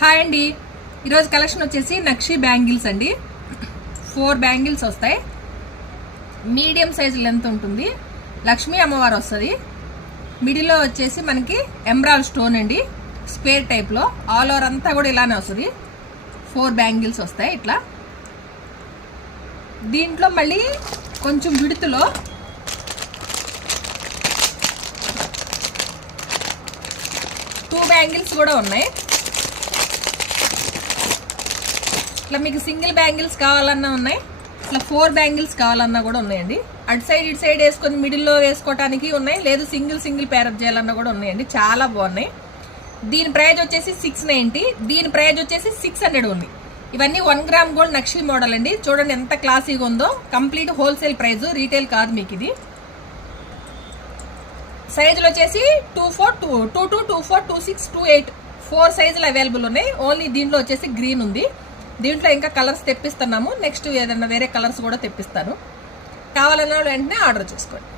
Hi అండి, ఈరోజు collection వచ్చేసి నక్షి బ్యాంగిల్స్ అండి. 4 బ్యాంగిల్స్ వస్తాయి. మీడియం సైజ్ లెంత్ ఉంటుంది. లక్ష్మీ అమ్మవారు వస్తుంది. మిడిల్లో వచ్చేసి మనకి ఎమరాల్డ్ స్టోన్ అండి, స్క్వేర్ టైప్లో. ఆల్ ఓవర్ అంతా కూడా ఇలానే వస్తుంది. 4 బ్యాంగిల్స్ వస్తాయి ఇట్లా. దీంట్లో మళ్ళీ కొంచెం విడుతులో టూ బ్యాంగిల్స్ కూడా ఉన్నాయి. ఇట్లా మీకు సింగిల్ బ్యాంగిల్స్ కావాలన్నా ఉన్నాయి, ఇట్లా 4 బ్యాంగిల్స్ కావాలన్నా కూడా ఉన్నాయండి. అటు సైడ్ ఇటు సైడ్ వేసుకొని మిడిల్లో వేసుకోవడానికి ఉన్నాయి, లేదు సింగిల్ పేరప్ చేయాలన్నా కూడా ఉన్నాయండి. చాలా బాగున్నాయి. దీని ప్రైజ్ వచ్చేసి 690, దీని ప్రైజ్ వచ్చేసి 600 ఉంది. ఇవన్నీ 1 గ్రామ్ గోల్డ్ నక్షి మోడల్ అండి. చూడండి ఎంత క్లాసీగా ఉందో. కంప్లీట్ హోల్సేల్ ప్రైజ్, రీటైల్ కాదు మీకు ఇది. సైజులు వచ్చేసి 24, 22, 24, 26, 28 4 సైజులు అవైలబుల్ ఉన్నాయి. ఓన్లీ దీంట్లో వచ్చేసి గ్రీన్ ఉంది. దీంట్లో ఇంకా కలర్స్ తెప్పిస్తున్నాము. నెక్స్ట్ ఏదైనా వేరే కలర్స్ కూడా తెప్పిస్తాను. కావాలన్న వెంటనే ఆర్డర్ చేసుకోండి.